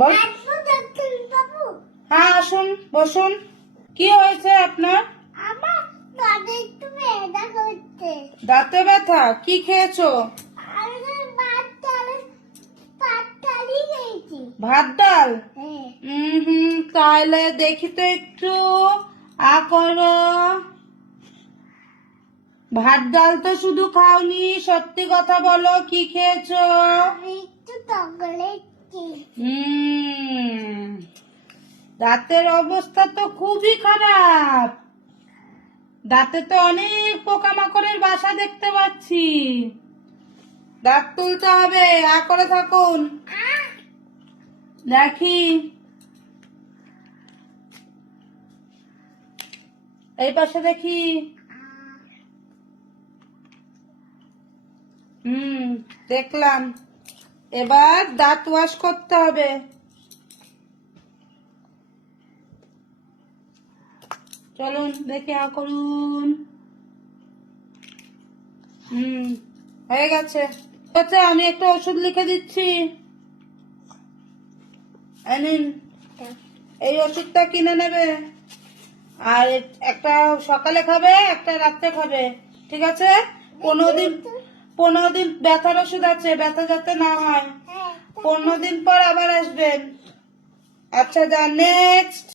বল। হ্যাঁ আসুন, বসুন। কি হয়েছে আপনার? আমার দাঁতে একটু ব্যথা করছে। দাঁতে ব্যথা? কি খেয়েছো? আমি ভাত ডালই খেয়েছি। ভাত ডাল? হ্যাঁ। তাহলে দেখি তো একটু করো। ভাত ডাল তো শুধু খাওনি, সত্যি কথা বলো, কি খেয়েছো? আমি একটু চকলেট খেয়েছি। দাঁতের অবস্থা তো খুবই খারাপ। দাঁতে তো অনেক পোকামাকড়ের বাসা দেখতে পাচ্ছি। দাঁত তুলতে হবে, করে থাকুন। দেখি, এই পাশে দেখি। দেখলাম। এবার দাঁত ওয়াশ করতে হবে। চলুন দেখে করুন। হয়ে গেছে। আচ্ছা, আমি একটা ওষুধ লিখে দিচ্ছি, এই নিন। এই ওষুধটা কিনে নেবে, আর একটা সকালে খাবে, একটা রাত্রে খাবে, ঠিক আছে? 15 দিন ব্যথার ওষুধ আছে, ব্যথা যাতে না হয়। 15 দিন পর আবার আসবেন। আচ্ছা, যা, নেক্সট।